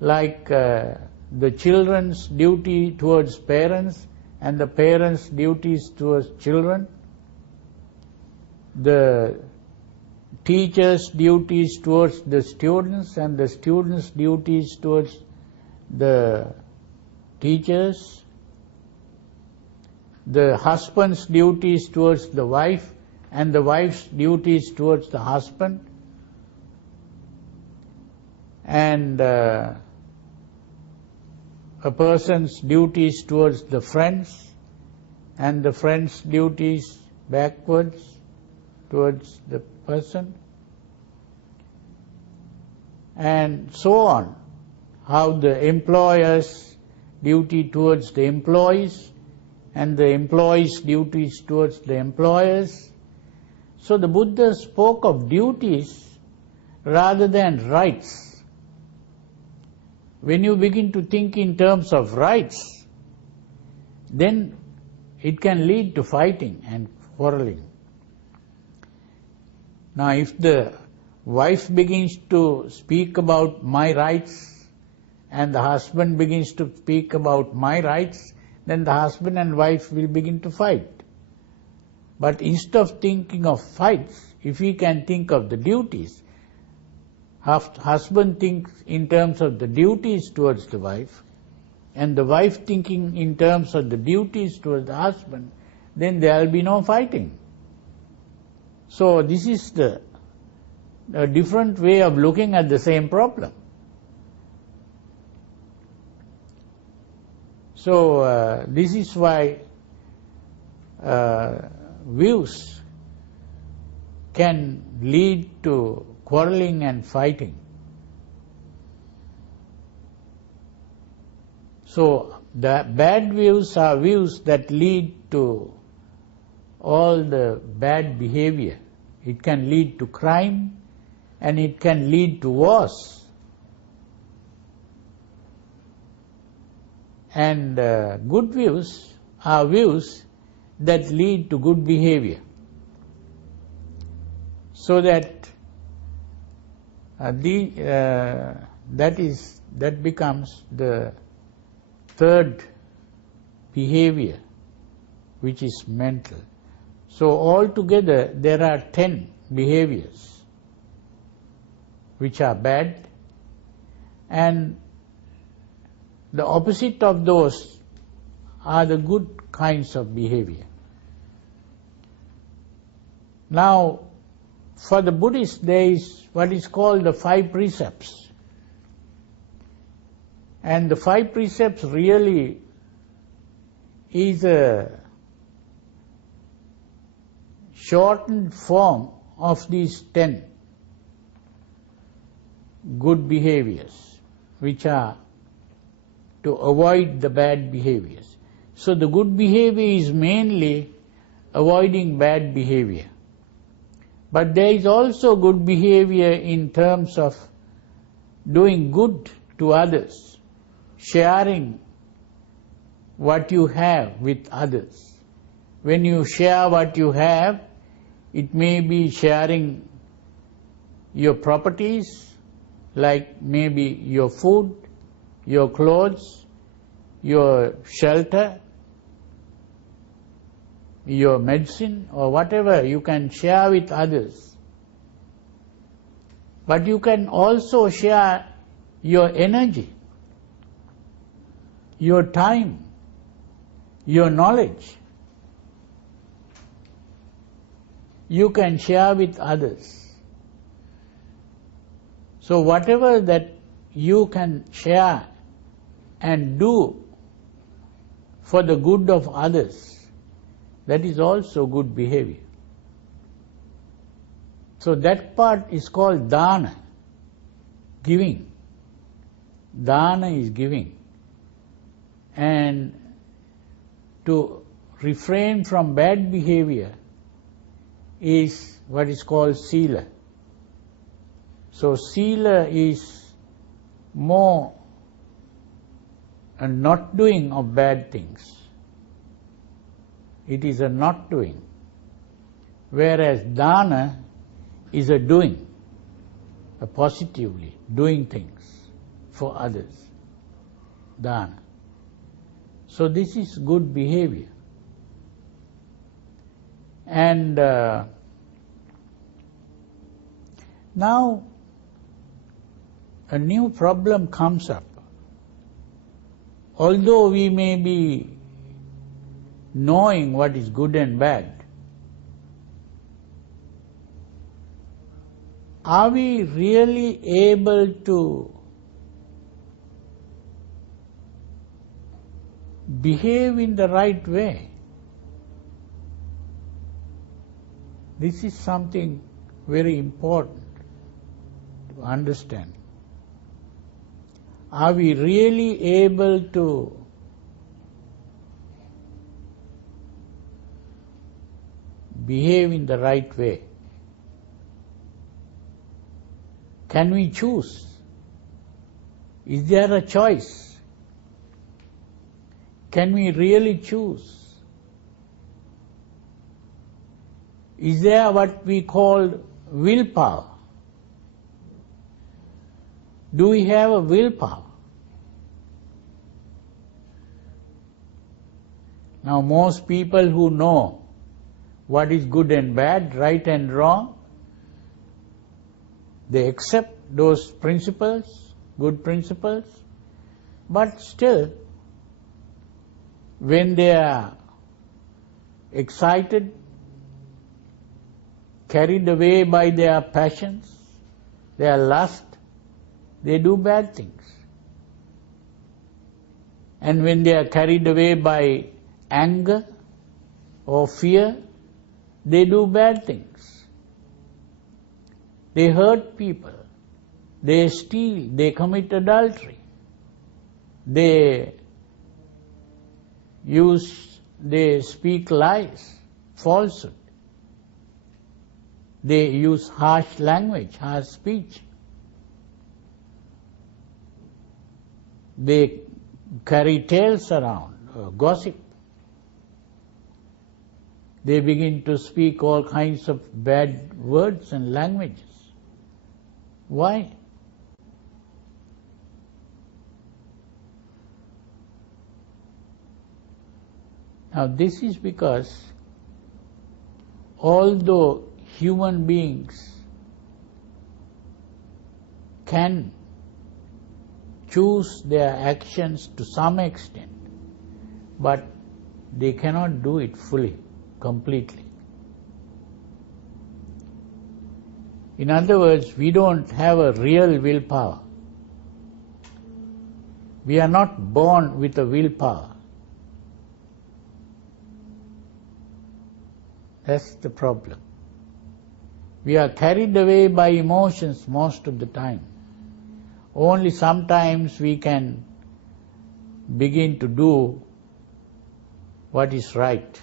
like the children's duty towards parents and the parents' duties towards children, the teachers' duties towards the students and the students' duties towards the teachers, the husband's duties towards the wife and the wife's duties towards the husband, and a person's duties towards the friends and the friend's duties backwards towards the person, and so on. How the employer's duty towards the employees and the employees' duties towards the employers. So the Buddha spoke of duties rather than rights. When you begin to think in terms of rights, then it can lead to fighting and quarreling. Now, if the wife begins to speak about my rights and the husband begins to speak about my rights, then the husband and wife will begin to fight. But instead of thinking of fights, if we can think of the duties, husband thinks in terms of the duties towards the wife, and the wife thinking in terms of the duties towards the husband, then there will be no fighting. So this is a different way of looking at the same problem. So this is why views can lead to quarreling and fighting. So the bad views are views that lead to all the bad behavior. It can lead to crime and it can lead to wars. And good views are views that lead to good behavior. So that that becomes the third behavior, which is mental. So altogether there are 10 behaviors which are bad, and the opposite of those are the good kinds of behavior. Now, for the Buddhists, there is what is called the 5 precepts. And the 5 precepts really is a shortened form of these 10 good behaviors, which are to avoid the bad behaviors. So the good behavior is mainly avoiding bad behavior. But there is also good behavior in terms of doing good to others, sharing what you have with others. When you share what you have, it may be sharing your properties, like maybe your food, your clothes, your shelter, your medicine, or whatever you can share with others. But you can also share your energy, your time, your knowledge. You can share with others. So whatever that you can share and do for the good of others, that is also good behavior. So that part is called dana, giving. Dana is giving. And to refrain from bad behavior is what is called Sila. So Sila is more a not doing of bad things. It is a not doing. Whereas Dana is a doing, a positively doing things for others. Dana. So this is good behavior. And now a new problem comes up. Although we may be knowing what is good and bad, are we really able to behave in the right way? This is something very important to understand. Are we really able to behave in the right way? Can we choose? Is there a choice? Can we really choose? Is there what we call willpower? Do we have a willpower? Now most people who know what is good and bad, right and wrong, they accept those principles, good principles, but still, when they are excited, carried away by their passions, their lust, they do bad things. And when they are carried away by anger or fear, they do bad things. They hurt people, they steal, they commit adultery, they speak lies, falsehood, they use harsh language, harsh speech, they carry tales around, gossip. They begin to speak all kinds of bad words and languages. Why? Now this is because although human beings can choose their actions to some extent, but they cannot do it fully, completely. In other words, we don't have a real willpower. We are not born with a willpower. That's the problem. We are carried away by emotions most of the time. Only sometimes we can begin to do what is right.